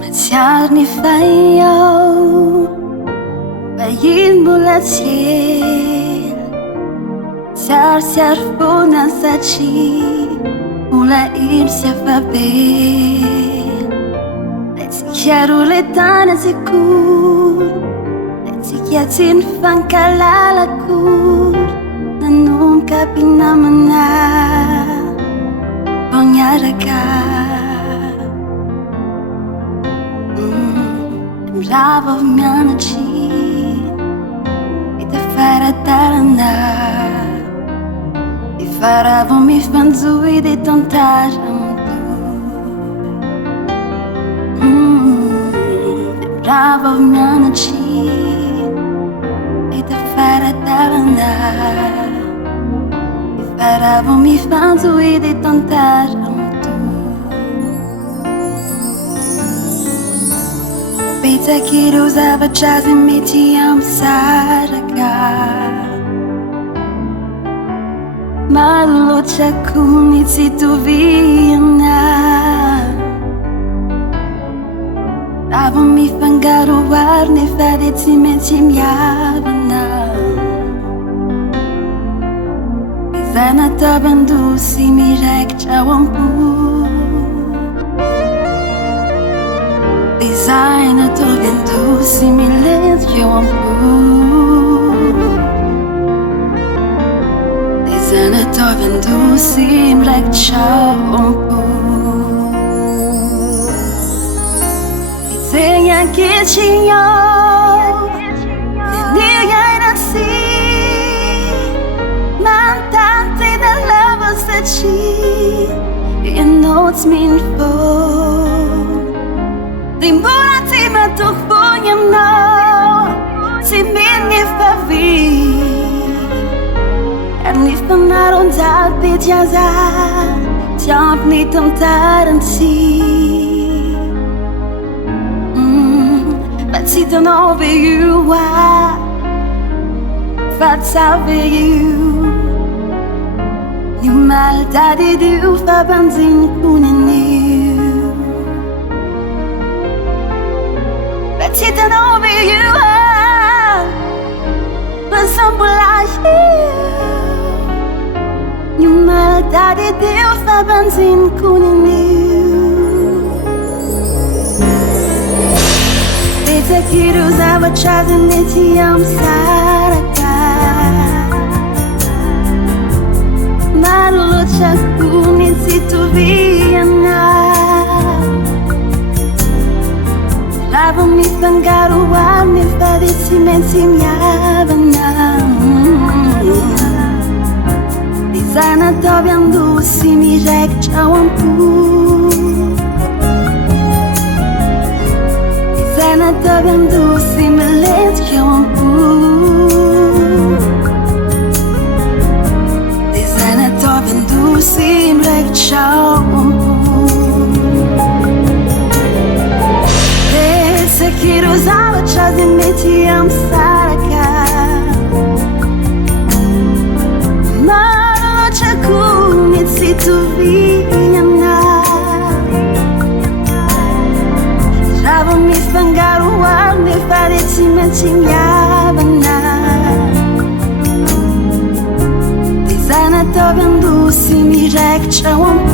Matsiaro ny fahiao vahiny mbola tsy ela tsiarosiaro foana satria mbola ino sy afabela laitsika roa le tany an-tsekoly laitsika tsy nifankalalakory nanomboka mpinamana vao niaraka Bravo mianatry Vita faratalana Ifaravo mifanjoy de tantara Bravo mianatry Vita faratalana Ifaravo mifanjoy de tantara Betsaka ireo zavatra zay mety ampisaraka Maro loatra kony tsy toviana Ravo mifangaroharo nefa de tsy maintsy miavana Izay natao bandosy miraikitra ao am-po Design atao vendosy milentika eo am-po Design atao vendosy miraikitra ao am-po Izegny ankehitriny ao Nen'igny si Manontany tena lava satria Ianao tsy mino foana Di mbola tsy matoky fogna aminao Tsy mino efa Ary ny fanaron-jabe tiaza Tsy ampy ny tantarantsy Fa tsy hitanao ve io Fa tsy savy io Ny maldade dio fa banjiniko nenio Let's hit an over you But some like you maldade deu fa banzin kuniniu Beta kiri usava chaza neti amsaraka Marlo chakuni situviana Ravo mi fangaroharo nefa de tsy maintsy miavana Izay natao andosy miraikitra ao am-po Izay natao andosy milentika ao am-po Izay natao andosy miraikitra ao am-po Sakiro zavatra zay mety amsaraka Maro loatra kony tsy toviana Ravo mifangaroharo nefa de tsy maintsy miavana Izay natao andosy miraikitra ao am-po